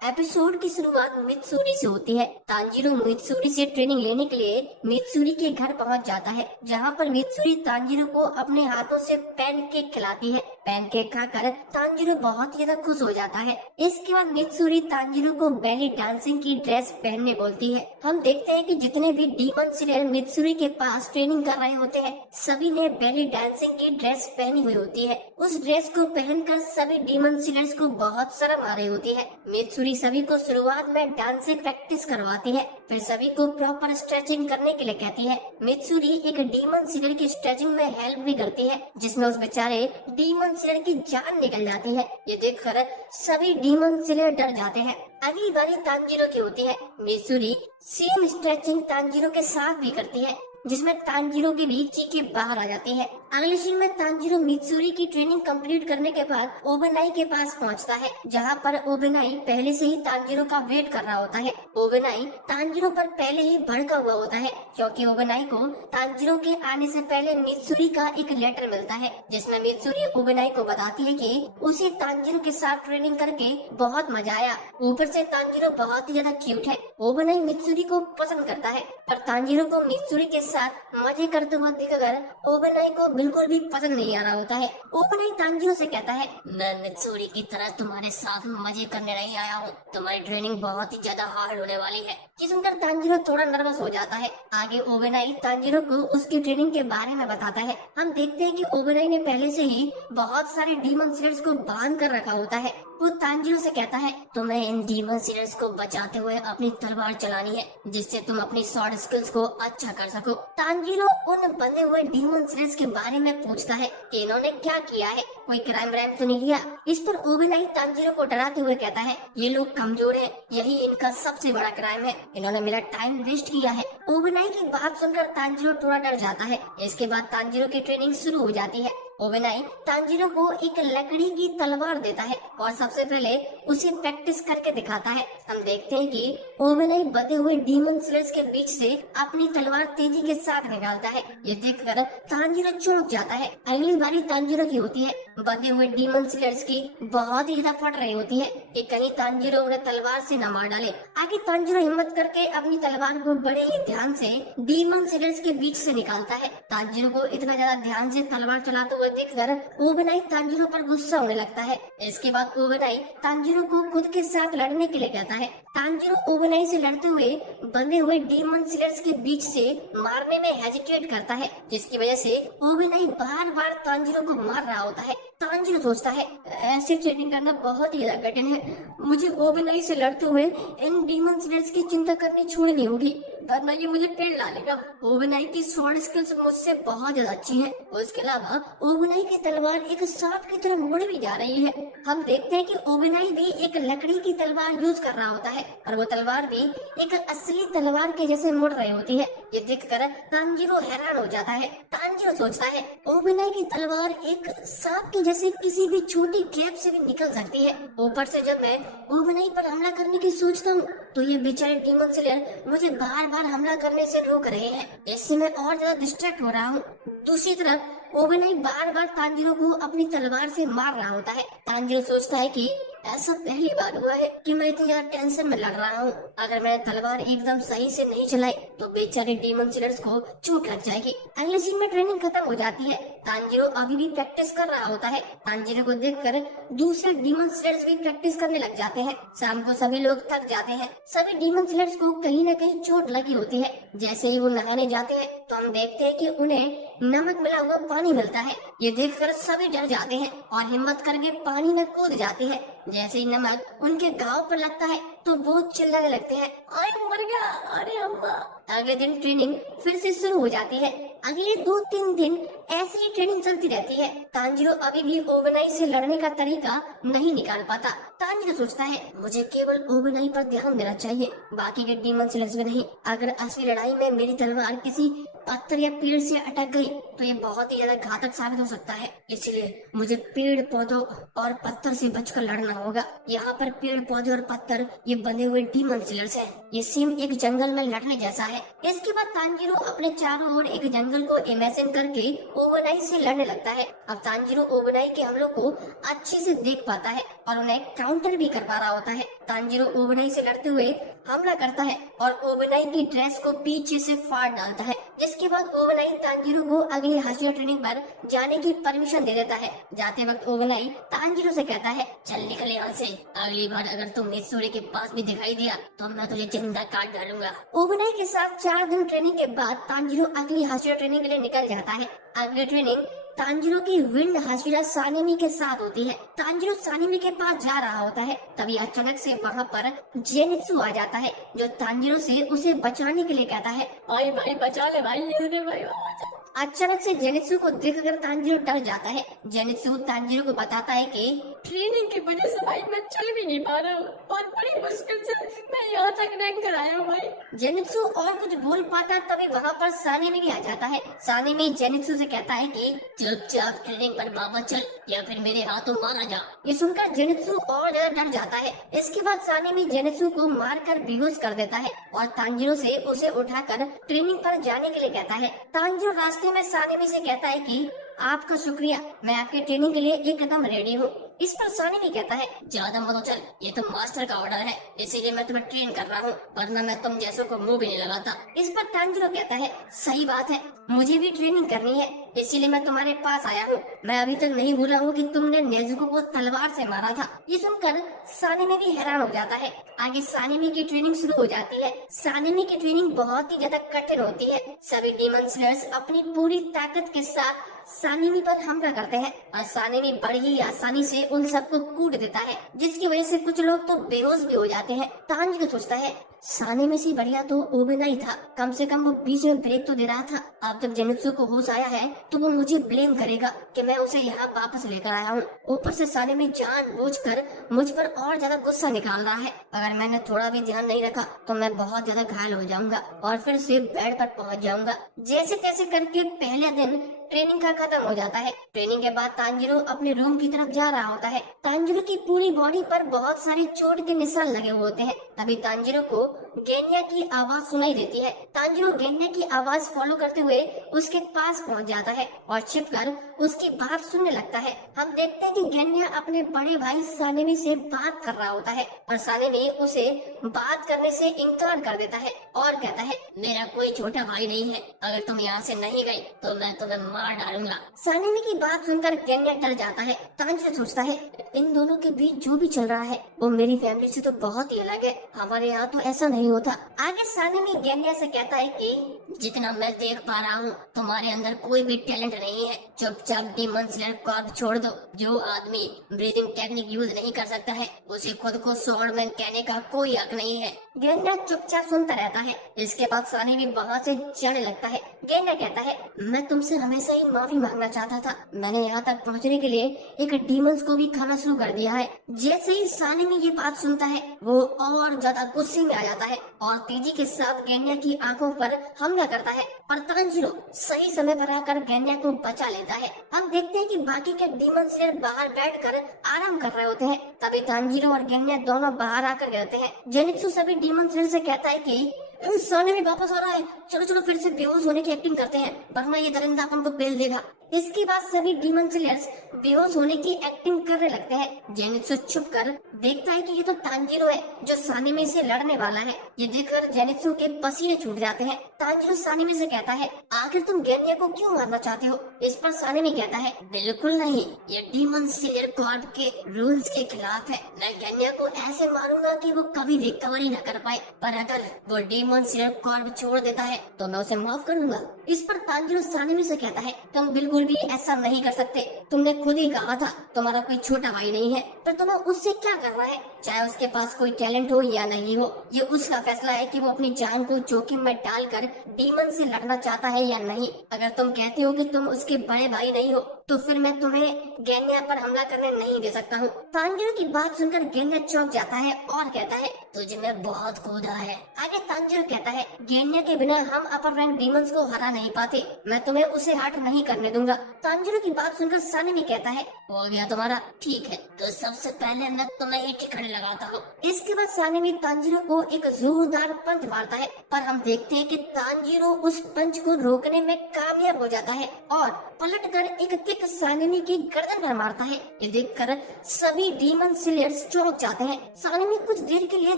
Episode की शुरुआत Mitsuri से होती है। तांजीरो मित्सुरी से ट्रेनिंग लेने के लिए मित्सुरी के घर पहुंच जाता है, जहां पर मित्सुरी तांजीरो को अपने हाथों से पैनकेक खिलाती है। पैनकेक खाकर तांजीरो बहुत ज्यादा खुश हो जाता है। इसके बाद मित्सुरी तांजीरो को बेली डांसिंग की ड्रेस पहनने बोलती है। हम देखते हैं कि जितने भी डीमन स्लेयर मित्सुरी के पास ट्रेनिंग कर रहे होते हैं, सभी ने बेली डांसिंग की ड्रेस पहनी हुई होती है। उस ड्रेस को पहनकर सभी डीमन स्लेयर्स को बहुत शर्म आ रही होती है। मित्सुरी सभी को शुरुआत में डांसिंग प्रैक्टिस करवाती है, फिर सभी को प्रॉपर स्ट्रेचिंग करने के लिए कहती है। मित्सुरी एक डीमन स्लेयर की स्ट्रेचिंग में हेल्प भी करती है, जिसमें उस बेचारे डीमन स्लेयर की जान निकल जाती है। ये देखकर सभी डीमन स्लेयर डर जाते हैं। अगली बारी तांजीरो की होती है। मित्सुरी सेम स्ट्रेचिंग तांजीरो के साथ भी करती है, जिसमें तांजीरो की भी चीखें बाहर आ जाती है। अगले सीन में तांजीरो मित्सुरी की ट्रेनिंग कंप्लीट करने के बाद ओबेनाई के पास पहुंचता है, जहां पर ओबेनाई पहले से ही तांजीरो का वेट कर रहा होता है। ओबेनाई तांजीरो पर पहले ही भड़का हुआ होता है, क्योंकि ओबेनाई को तांजीरो के आने से पहले मित्सुरी का एक लेटर मिलता है, जिसमें मित्सुरी ओबेनाई को बताती है कि उसे तांजीरो के साथ ट्रेनिंग करके बहुत मजा आया। ऊपर से तांजीरो बहुत ही ज्यादा क्यूट है। ओबेनाई मित्सुरी को पसंद करता है, पर तांजीरो को मित्सुरी के साथ मजे करते हुए देखकर ओबेनाई को बिल्कुल भी पसंद नहीं आ रहा होता है। ओबेनाई तांजीरो से कहता है, मैं मित्सुरी की तरह तुम्हारे साथ मजे करने नहीं आया हूँ। तुम्हारी ट्रेनिंग बहुत ही ज्यादा हार्ड होने वाली है। ये सुनकर तांजीरो थोड़ा नर्वस हो जाता है। आगे ओबेनाई तांजीरो को उसकी ट्रेनिंग के बारे में बताता है। हम देखते हैं कि ओबेनाई ने पहले से ही बहुत सारे डीमन स्लेयर्स को बांध कर रखा होता है। वो तांजीरो से कहता है, तुम्हें इन डीमन स्लेयर्स को बचाते हुए अपनी तलवार चलानी है, जिससे तुम अपनी स्वॉर्ड स्किल्स को अच्छा कर सको। तांजीरो उन बंधे हुए डीमन स्लेयर्स के बारे में पूछता है कि इन्होंने क्या किया है, कोई क्राइम व्राइम तो नहीं लिया। इस पर ओबेनाई तांजीरो को डराते हुए कहता है, ये लोग कमजोर हैं, यही इनका सबसे बड़ा क्राइम है, इन्होंने मेरा टाइम वेस्ट किया है। ओबेनाई की बात सुनकर तांजीरो थोड़ा डर जाता है। इसके बाद तांजीरो की ट्रेनिंग शुरू हो जाती है। ओबेनाई तांजीरो को एक लकड़ी की तलवार देता है और सबसे पहले उसे प्रैक्टिस करके दिखाता है। हम देखते हैं कि ओबेनाई बंधे हुए डीमन स्लेयर्स के बीच से अपनी तलवार तेजी के साथ निकालता है। ये देखकर तांजीरो चौंक जाता है। अगली बारी तांजीरो की होती है। बंधे हुए डीमन स्लेयर्स की बहुत ही ज्यादा फट रही होती है कि कहीं तांजीरो उन्हें तलवार से न मार डाले। आगे तांजीरो हिम्मत करके अपनी तलवार को बड़े ही ध्यान से डीमन स्लेयर्स के बीच से निकालता है। तांजीरो को इतना ज्यादा ध्यान से तलवार चलाते हुए देखकर ओबेनाई तांजीरो पर गुस्सा होने लगता है। इसके बाद ओबेनाई तांजीरो को खुद के साथ लड़ने के लिए कहता है। तांजीरो ओबेनाई से लड़ते हुए बंधे हुए डीमन स्लेयर्स के बीच से मारने में हेजिटेट करता है, जिसकी वजह से ओबेनाई बार बार तांजीरो को मार रहा होता है। तांजीरो सोचता है, ऐसे ट्रेनिंग करना बहुत ही ज्यादा कठिन है, मुझे ओबेनाई से लड़ते हुए इन डीमन स्लेयर्स की चिंता करनी छोड़नी होगी, वरना ये मुझे पेड़ डालेगा। ओबेनाई की स्वॉर्ड स्किल्स मुझसे बहुत ज्यादा अच्छी है। उसके अलावा ओबेनाई की तलवार एक सांप की तरह मुड़ भी जा रही है। हम देखते हैं कि ओबेनाई भी एक लकड़ी की तलवार यूज कर रहा होता है, और वो तलवार भी एक असली तलवार के जैसे मुड़ रही होती है। ये देखकर तांजीरो हैरान हो जाता है। तांजीरो सोचता है, ओबेनाई की तलवार एक सांप की जैसे किसी भी छोटी गैप से भी निकल सकती है। ऊपर से जब मैं ओबेनाई पर हमला करने की सोचता हूँ, तो ये बेचारे डीमन स्लेयर मुझे बार बार हमला करने से रोक रहे हैं। इससे मैं और ज्यादा डिस्ट्रैक्ट हो रहा हूँ। दूसरी तरफ ओबेनाई बार बार तांजीरो को अपनी तलवार से मार रहा होता है। तांजीरो सोचता है कि ऐसा पहली बार हुआ है कि मैं इतनी ज्यादा टेंशन में लड़ रहा हूँ। अगर मैंने तलवार एकदम सही से नहीं चलाई तो बेचारे डीमन स्लेयर्स को चोट लग जाएगी। अगले सीन में ट्रेनिंग खत्म हो जाती है। तांजीरो अभी भी प्रैक्टिस कर रहा होता है। तांजीरो को देखकर दूसरे डीमन स्लेयर्स भी प्रैक्टिस करने लग जाते हैं। शाम को सभी लोग थक जाते हैं। सभी डीमन स्लेयर्स को कहीं न कहीं चोट लगी होती है। जैसे ही वो नहाने जाते हैं तो हम देखते हैं कि उन्हें नमक मिला हुआ पानी मिलता है। ये देखकर सभी डर जाते हैं और हिम्मत करके पानी में कूद जाते हैं। जैसे ही नमक उनके घाव पर लगता है तो वो चिल्लाने लगते हैं, अरे मर गया, अरे अम्मा। अगले दिन ट्रेनिंग फिर से शुरू हो जाती है। अगले 2-3 दिन ऐसे ही ट्रेनिंग चलती रहती है। तांजीरो अभी भी ओबेनाई से लड़ने का तरीका नहीं निकाल पाता। तांजीरो सोचता है, मुझे केवल ओबेनाई पर ध्यान देना चाहिए, बाकी के डीमन स्लेयर्स में नहीं। अगर असली लड़ाई में मेरी तलवार किसी पत्थर या पेड़ से अटक गई तो ये बहुत ही ज्यादा घातक साबित हो सकता है। इसलिए मुझे पेड़ पौधों और पत्थर से बचकर लड़ना होगा। यहाँ पर पेड़ पौधे और पत्थर ये बने हुए डीमन स्लेयर्स हैं। ये सीन एक जंगल में लड़ने जैसा है। इसके बाद तांजीरो अपने चारों ओर एक जंगल को इमेजिन करके ओबनाई से लड़ने लगता है। अब तांजीरो ओबनाई के हमलों को अच्छे से देख पाता है और उन्हें काउंटर भी कर पा रहा होता है। तांजीरो ओबनाई से लड़ते हुए हमला करता है और ओबनाई की ड्रेस को पीछे से फाड़ डालता है, जिसके बाद ओबनाई तांजीरो को अगली हाशिया ट्रेनिंग पर जाने की परमिशन दे देता है। जाते वक्त ओबनाई तांजीरो से कहता है, चल निकल यहाँ से, अगली बार अगर तुम मित्सुरी के पास भी दिखाई दिया तो मैं तुझे जिंदा काट डालूंगा। ओबनाई के साथ 4 दिन ट्रेनिंग के बाद तांजीरो अगली हाशिया ट्रेनिंग के लिए निकल जाता है। अगली ट्रेनिंग तांजीरो की विंड हाशिरा सानेमी के साथ होती है। तांजीरो सानेमी के पास जा रहा होता है, तभी अचानक से वहाँ पर जेनित्सु आ जाता है, जो तांजीरो से उसे बचाने के लिए कहता है, भाई भाई बचा ले भाई, ये भाई बचा। अचानक से जेनित्सु को देखकर तांजीरो डर जाता है। जेनित्सु तांजीरो को बताता है कि ट्रेनिंग की वजह से भाई मैं चल भी नहीं पा रहा हूँ और बड़ी मुश्किल से मैं यहाँ तक रैंक कर आया हूँ भाई। जेनित्सु और कुछ बोल पाता तभी वहाँ पर सानेमी भी आ जाता है। सानेमी जेनित्सु से कहता है कि चुपचाप ट्रेनिंग पर वापस चल या फिर मेरे हाथों मारा जा। ये सुनकर जेनित्सु और ज्यादा डर जाता है। इसके बाद सानेमी जेनित्सु को मारकर बेहोश कर देता है और तांजीरो से उसे उठाकर ट्रेनिंग पर जाने के लिए कहता है। तांजीरो रास्ते में सानेमी से कहता है कि आपका शुक्रिया, मैं आपके ट्रेनिंग के लिए एक कदम रेडी हूँ। इस पर सानेमी कहता है, ज्यादा मत चल, ये तो मास्टर का ऑर्डर है, इसीलिए मैं तुम्हें ट्रेन कर रहा हूँ, वरना मैं तुम जैसों को मुंह भी नहीं लगाता। इस पर तांजीरो कहता है, सही बात है, मुझे भी ट्रेनिंग करनी है, इसीलिए मैं तुम्हारे पास आया हूँ। मैं अभी तक नहीं भूला हूँ कि तुमने नेजुको को तलवार से मारा था। ये सुनकर सानेमी भी हैरान हो जाता है। आगे सानेमी की ट्रेनिंग शुरू हो जाती है। सानेमी की ट्रेनिंग बहुत ही ज्यादा कठिन होती है। सभी डीमन स्लेयर्स अपनी पूरी ताकत के साथ सानेमी पर हमला करते हैं और सानेमी बड़ी ही आसानी से उन सबको कूट देता है, जिसकी वजह से कुछ लोग तो बेहोश भी हो जाते हैं। तांजीरो सोचता है, सानेमी से बढ़िया तो ओबनाई था, कम से कम वो बीच में ब्रेक तो दे रहा था। अब जब जेनित्सु को होश आया है तो वो मुझे ब्लेम करेगा कि मैं उसे यहाँ वापस लेकर आया हूँ। ऊपर से सानेमी जानबूझकर मुझ पर और ज्यादा गुस्सा निकाल रहा है। अगर मैंने थोड़ा भी ध्यान नहीं रखा तो मैं बहुत ज्यादा घायल हो जाऊंगा और फिर से बेड पर पहुँच जाऊंगा। जैसे तैसे करके पहले दिन ट्रेनिंग का खत्म हो जाता है। ट्रेनिंग के बाद तांजीरो अपने रूम की तरफ जा रहा होता है। तांजीरो की पूरी बॉडी पर बहुत सारे चोट के निशान लगे हुए होते हैं। तभी तांजीरो को गेन्या की आवाज सुनाई देती है। तांजीरो गेन्या की आवाज फॉलो करते हुए उसके पास पहुंच जाता है और छिपकर उसकी बात सुनने लगता है। हम देखते हैं कि गेन्या अपने बड़े भाई सानेमी से बात कर रहा होता है और सानेमी उसे बात करने से इनकार कर देता है और कहता है, मेरा कोई छोटा भाई नहीं है, अगर तुम यहाँ से नहीं गई तो मैं तुम्हें मार डालूंगा। सानेमी की बात सुनकर गेन्या डर जाता है। तांजीरो सोचता है, इन दोनों के बीच जो भी चल रहा है वो मेरी फैमिली से तो बहुत ही अलग है, हमारे यहाँ तो ऐसा नहीं होता। आगे सानेमी गेन्या से कहता है कि जितना मैं देख पा रहा हूँ तुम्हारे अंदर कोई भी टैलेंट नहीं है, चुपचाप डीमन स्लेयर कॉर्प छोड़ दो। जो आदमी ब्रीदिंग टेक्निक यूज नहीं कर सकता है उसे खुद को स्वॉर्डमैन कहने का कोई हक नहीं है। गेन्या चुपचाप सुनता रहता है। इसके बाद सानेमी वहाँ से जाने लगता है। गेन्या कहता है, मैं तुमसे हमेशा ही माफी मांगना चाहता था, मैंने यहाँ तक पहुँचने के लिए एक डीमंस को भी खाना शुरू कर दिया है। जैसे ही सानेमी ये बात सुनता है वो और ज्यादा गुस्से में आ जाता है और तेजी के साथ गेन्या की आंखों पर हमला करता है और तांजीरो सही समय पर आकर गेन्या को बचा लेता है। हम देखते हैं कि बाकी के डीमन स्लेयर बाहर बैठकर आराम कर रहे होते हैं। तभी तांजीरो और गेन्या दोनों बाहर आकर गिरते हैं। जेनित्सु सभी डीमन स्लेयर से कहता है कि सानेमी वापस आ रहा है, चलो चलो फिर से बेहोश होने की एक्टिंग करते हैं, वरना ये दरिंदा अपन को पेल देगा। इसके बाद सभी डीमन स्लेयर्स बेहोश होने की एक्टिंग करने लगते हैं। जेनित्सु छुपकर देखता है कि ये तो तांजीरो है जो सानेमी से लड़ने वाला है। ये देखकर जेनित्सु के पसीने छूट जाते हैं। तांजीरो सानेमी से कहता है, आखिर तुम गेन्या को क्यों मारना चाहते हो? इस पर सानेमी कहता है, बिल्कुल नहीं, ये डीमन स्लेयर कॉर्प के रूल्स के खिलाफ है। मैं गेन्या को ऐसे मारूंगा कि वो कभी रिकवरी न कर पाए, पर अगर वो डीमन स्लेयर कॉर्प छोड़ देता है तो मैं उसे माफ कर दूंगा। इस पर तांजीरो सानेमी से कहता है, तुम बिल्कुल भी ऐसा नहीं कर सकते, तुमने खुद ही कहा था तुम्हारा कोई छोटा भाई नहीं है, तो तुम्हें उससे क्या करना है? चाहे उसके पास कोई टैलेंट हो या नहीं हो। ये उसका फैसला है कि वो अपनी जान को जोखिम में डालकर डीमन से लड़ना चाहता है या नहीं। अगर तुम कहते हो कि तुम उसके बड़े भाई नहीं हो तो फिर मैं तुम्हें गेन्या पर हमला करने नहीं दे सकता हूँ। तांजीरो की बात सुनकर गेन्या चौंक जाता है और कहता है तुझ में बहुत कूदा है। आगे तांजीरो कहता है गेन्या के बिना हम अपर रैंक डीमंस को हरा नहीं पाते, मैं तुम्हें उसे हट नहीं करने दूंगा। तांजीरो की बात सुनकर सानेमी कहता है हो गया तुम्हारा, ठीक है तो सबसे पहले मैं तुम्हें ही ठिकाने लगाता हूँ। इसके बाद सानेमी तांजीरो को एक जोरदार पंच मारता है, पर हम देखते हैं कि तांजीरो उस पंच को रोकने में कामयाब हो जाता है और पलटकर एक किक सानेमी की गर्दन पर मारता है। ये देखकर सभी डीमन स्लेयर्स चौंक जाते हैं। सानेमी कुछ देर के लिए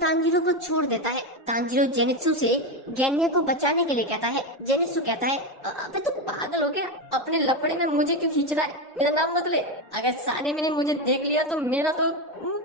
तांजीरो को छोड़ देता है। तांजीरो जेनित्सु से गेन्या को बचाने के लिए कहता है। जेनित्सु कहता है अबे तो पागल हो गया, अपने लपड़े में मुझे क्यों खींच रहा है, मेरा नाम बदले, अगर सानेमी ने मुझे देख लिया तो मेरा तो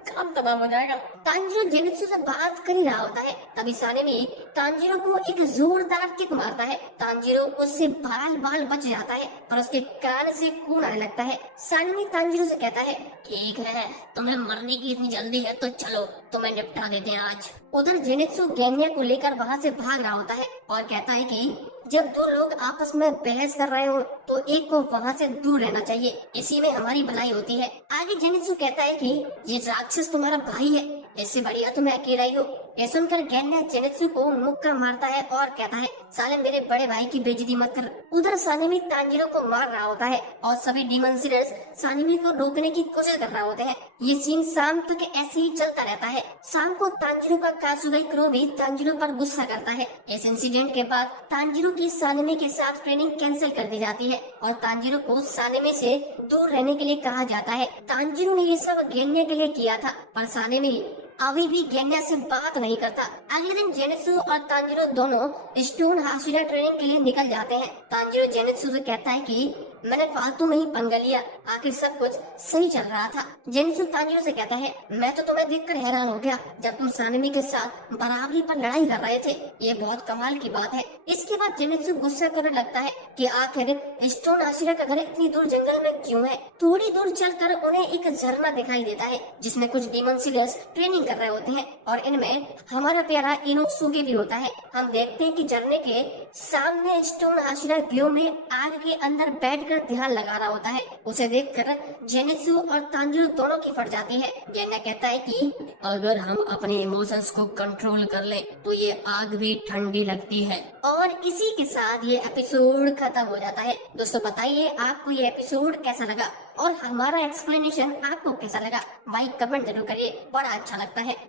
काम तमाम हो जाएगा। तांजीरो जेनित्सु से बात कर ही रहा होता है, तभी सानेमी तांजीरो को एक जोरदार किक मारता है। तांजीरो उससे बाल बाल बच जाता है पर उसके कान से खून आने लगता है। सानेमी तांजीरो से कहता है ठीक है तुम्हें मरने की इतनी जल्दी है तो चलो तुम्हें निपटा देते हैं आज। उधर जेनित्सु गेन्या को लेकर वहाँ से भाग रहा होता है और कहता है कि जब दो लोग आपस में बहस कर रहे हो तो एक को वहाँ से दूर रहना चाहिए, इसी में हमारी भलाई होती है। आगे जेनित्सु कहता है कि ये राक्षस तुम्हारा भाई है, इससे बढ़िया तुम अकेला ही हो। ये सुनकर गेन्या जेनित्सु को मुक्का मारता है और कहता है साले मेरे बड़े भाई की बेइज्जती मत कर। उधर सानेमी तांजीरो को मार रहा होता है और सभी डीमन स्लेयर्स सानेमी को रोकने की कोशिश कर रहे होते हैं। ये सीन शाम तक ऐसे ही चलता रहता है। शाम को तांजीरो का कासुगाई क्रो भी तांजीरो पर गुस्सा करता है। इस इंसिडेंट के बाद तांजीरो की सानेमी के साथ ट्रेनिंग कैंसिल कर दी जाती है और तांजीरो को सानेमी से दूर रहने के लिए कहा जाता है। तांजीरो ने ये सब गेन्या के लिए किया था पर सानेमी अभी भी गेन्या से बात नहीं करता। अगले दिन जेनित्सु और तांजीरो दोनों स्टोन हाशिरा ट्रेनिंग के लिए निकल जाते हैं। तांजीरो जेनित्सु से कहता है कि मैंने फालतू में ही पंगा लिया, आखिर सब कुछ सही चल रहा था। जेनित्सु तांजीरो से कहता है मैं तो तुम्हें देखकर हैरान हो गया जब तुम सानेमी के साथ बराबरी पर लड़ाई कर रहे थे, ये बहुत कमाल की बात है। इसके बाद जेनित्सु गुस्सा करने लगता है कि आखिर स्टोन हाशिरा का घर इतनी दूर जंगल में क्यों है। थोड़ी दूर चलकर उन्हें एक झरना दिखाई देता है जिसमें कुछ डीमन स्लेयर्स ट्रेनिंग कर रहे होते हैं और इनमें हमारा प्यारा इनोसुगे भी होता है। हम देखते हैं कि झरने के सामने स्टोन हाशिरा ग्लो में आग के अंदर बैठकर ध्यान लगा रहा होता है। उसे देखकर जेनित्सु और तांजीरो दोनों की फट जाती है। गेन्या कहता है कि अगर हम अपने इमोशंस को कंट्रोल कर लें तो ये आग भी ठंडी लगती है। और इसी के साथ ये एपिसोड खत्म हो जाता है। दोस्तों बताइए आपको ये एपिसोड कैसा लगा और हमारा एक्सप्लेनेशन आपको कैसा लगा, भाई कमेंट जरूर करिए, बड़ा अच्छा लगता है।